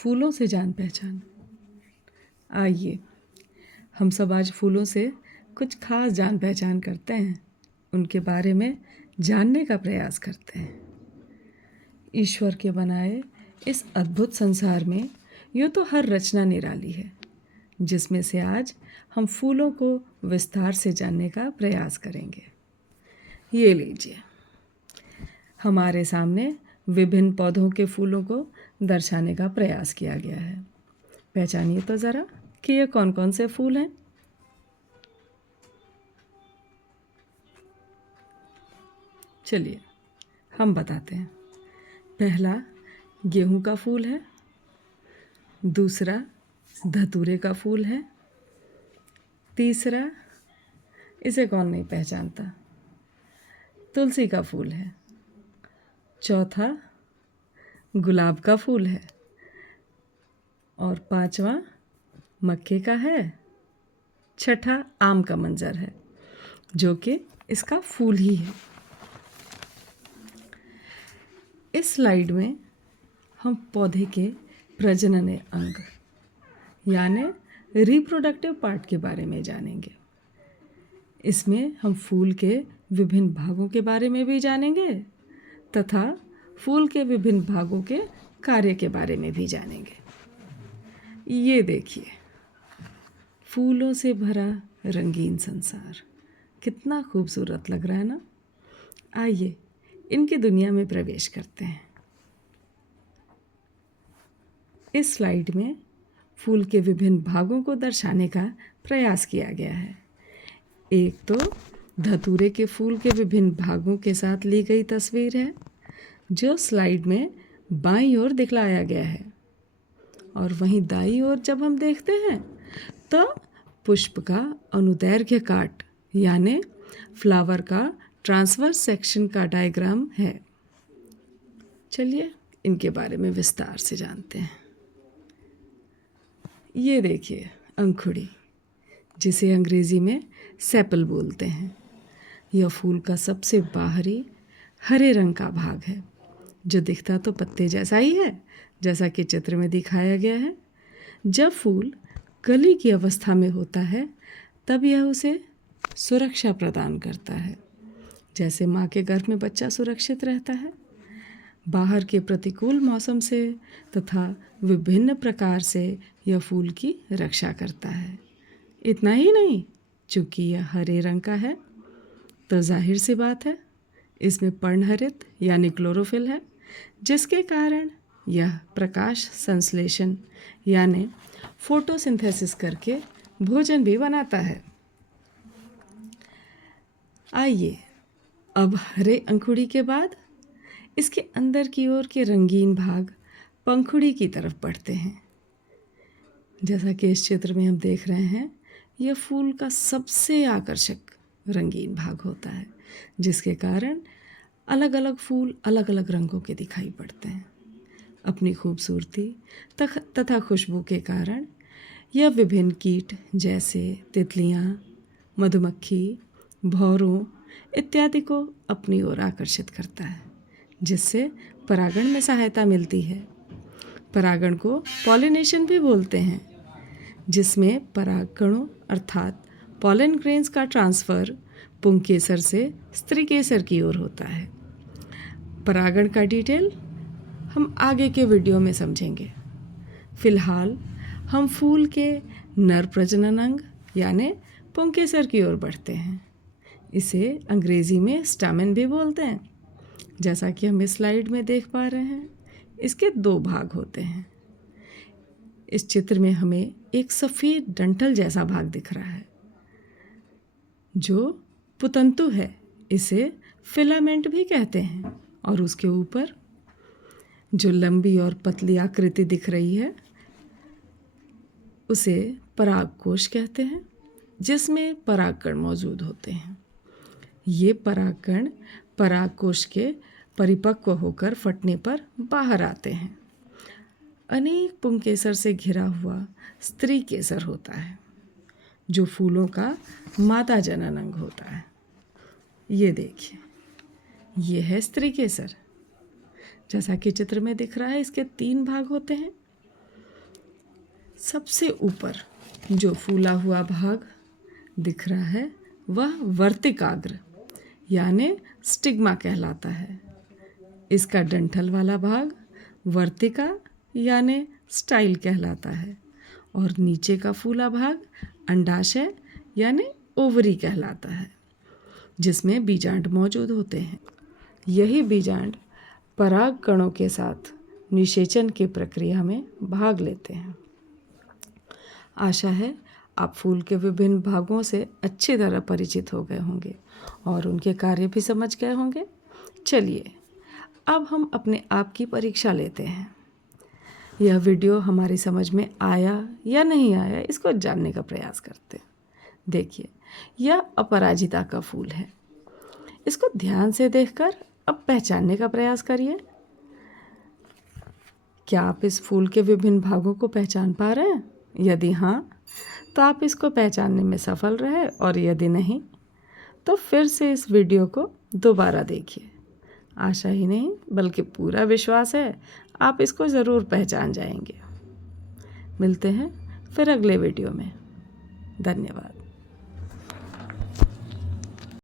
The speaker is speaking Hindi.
फूलों से जान पहचान। आइए हम सब आज फूलों से कुछ खास जान पहचान करते हैं, उनके बारे में जानने का प्रयास करते हैं। ईश्वर के बनाए इस अद्भुत संसार में यूँ तो हर रचना निराली है, जिसमें से आज हम फूलों को विस्तार से जानने का प्रयास करेंगे। ये लीजिए, हमारे सामने विभिन्न पौधों के फूलों को दर्शाने का प्रयास किया गया है। पहचानिए तो ज़रा कि ये कौन कौन से फूल हैं। चलिए हम बताते हैं। पहला गेहूं का फूल है, दूसरा धतूरे का फूल है, तीसरा इसे कौन नहीं पहचानता, तुलसी का फूल है, चौथा गुलाब का फूल है और पांचवा मक्के का है, छठा आम का मंजर है जो कि इसका फूल ही है। इस स्लाइड में हम पौधे के प्रजनन अंग यानी रिप्रोडक्टिव पार्ट के बारे में जानेंगे। इसमें हम फूल के विभिन्न भागों के बारे में भी जानेंगे तथा फूल के विभिन्न भागों के कार्य के बारे में भी जानेंगे। ये देखिए, फूलों से भरा रंगीन संसार कितना खूबसूरत लग रहा है ना। आइए इनकी दुनिया में प्रवेश करते हैं। इस स्लाइड में फूल के विभिन्न भागों को दर्शाने का प्रयास किया गया है। एक तो धतूरे के फूल के विभिन्न भागों के साथ ली गई तस्वीर है जो स्लाइड में बाईं ओर दिखलाया गया है, और वहीं दाईं ओर जब हम देखते हैं तो पुष्प का अनुदैर्घ्य काट यानी फ्लावर का ट्रांसवर्स सेक्शन का डायग्राम है। चलिए इनके बारे में विस्तार से जानते हैं। ये देखिए अंकुड़ी, जिसे अंग्रेज़ी में सेपल बोलते हैं। यह फूल का सबसे बाहरी हरे रंग का भाग है जो दिखता तो पत्ते जैसा ही है, जैसा कि चित्र में दिखाया गया है। जब फूल कली की अवस्था में होता है तब यह उसे सुरक्षा प्रदान करता है, जैसे माँ के गर्भ में बच्चा सुरक्षित रहता है। बाहर के प्रतिकूल मौसम से तथा विभिन्न प्रकार से यह फूल की रक्षा करता है। इतना ही नहीं, चूँकि यह हरे रंग का है तो जाहिर सी बात है इसमें पर्णहरित यानी क्लोरोफिल है, जिसके कारण यह प्रकाश संश्लेषण यानी फोटोसिंथेसिस करके भोजन भी बनाता है। आइए अब हरे अंकुड़ी के बाद इसके अंदर की ओर के रंगीन भाग पंखुड़ी की तरफ बढ़ते हैं। जैसा कि इस चित्र में हम देख रहे हैं, यह फूल का सबसे आकर्षक रंगीन भाग होता है, जिसके कारण अलग अलग फूल अलग अलग रंगों के दिखाई पड़ते हैं। अपनी खूबसूरती तथा खुशबू के कारण यह विभिन्न कीट जैसे तितलियाँ, मधुमक्खी, भौरों इत्यादि को अपनी ओर आकर्षित करता है, जिससे परागण में सहायता मिलती है। परागण को पॉलिनेशन भी बोलते हैं, जिसमें परागकणों अर्थात पॉलन ग्रेन्स का ट्रांसफ़र पुंकेसर से स्त्रीकेसर की ओर होता है। परागण का डिटेल हम आगे के वीडियो में समझेंगे। फिलहाल हम फूल के नर प्रजनन अंग यानी पुंकेसर की ओर बढ़ते हैं। इसे अंग्रेज़ी में स्टामेन भी बोलते हैं। जैसा कि हम इस स्लाइड में देख पा रहे हैं, इसके दो भाग होते हैं। इस चित्र में हमें एक सफ़ेद डंठल जैसा भाग दिख रहा है जो पुतंतु है, इसे फिलामेंट भी कहते हैं, और उसके ऊपर जो लंबी और पतली आकृति दिख रही है उसे परागकोश कहते हैं, जिसमें परागकण मौजूद होते हैं। ये परागकण परागकोश के परिपक्व होकर फटने पर बाहर आते हैं। अनेक पुंकेसर से घिरा हुआ स्त्री केसर होता है जो फूलों का मादा जनन अंग होता है। ये देखिए, ये है स्त्री केसर। जैसा कि चित्र में दिख रहा है, इसके 3 भाग होते हैं। सबसे ऊपर जो फूला हुआ भाग दिख रहा है वह वर्तिकाग्र यानी स्टिग्मा कहलाता है। इसका डंठल वाला भाग वर्तिका यानी स्टाइल कहलाता है और नीचे का फूला भाग अंडाशय यानी ओवरी कहलाता है, जिसमें बीजांड मौजूद होते हैं। यही बीजांड पराग कणों के साथ निषेचन की प्रक्रिया में भाग लेते हैं। आशा है आप फूल के विभिन्न भागों से अच्छी तरह परिचित हो गए होंगे और उनके कार्य भी समझ गए होंगे। चलिए अब हम अपने आप की परीक्षा लेते हैं। यह वीडियो हमारी समझ में आया या नहीं आया इसको जानने का प्रयास करते हैं। देखिए, यह अपराजिता का फूल है। इसको ध्यान से देखकर अब पहचानने का प्रयास करिए। क्या आप इस फूल के विभिन्न भागों को पहचान पा रहे हैं? यदि हाँ, तो आप इसको पहचानने में सफल रहे और यदि नहीं, तो फिर से इस वीडियो को दोबारा देखिए। आशा ही नहीं बल्कि पूरा विश्वास है आप इसको ज़रूर पहचान जाएंगे। मिलते हैं फिर अगले वीडियो में। धन्यवाद।